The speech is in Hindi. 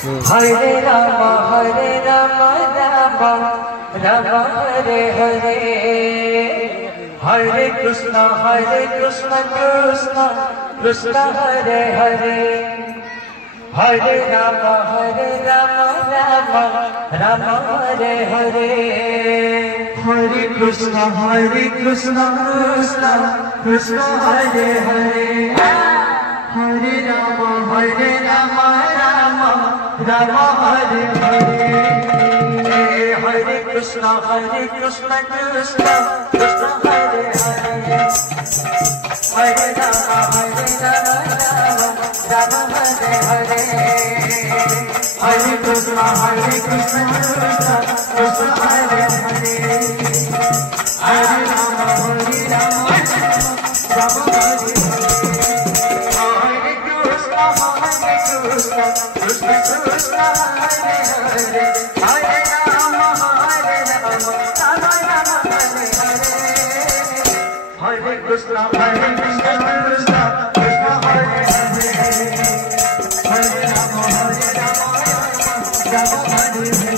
हरे राम राम राम हरे हरे, हरे कृष्ण कृष्ण कृष्ण हरे हरे, हरे राम राम राम हरे हरे, हरे कृष्ण कृष्ण कृष्ण हरे हरे, हरे राम राम राम हरे हरे, हरे कृष्ण कृष्ण कृष्ण हरे हरे, हरे राम राम हरे हरे, हरे कृष्ण कृष्ण कृष्ण हरे हरे, हरे राम राम हरे हरे, कृष्ण कृष्ण हरे हरे, हरे राम राम हरे हरे, हरे कृष्ण कृष्ण कृष्ण हरे हरे, हरे राम राम हरे हरे।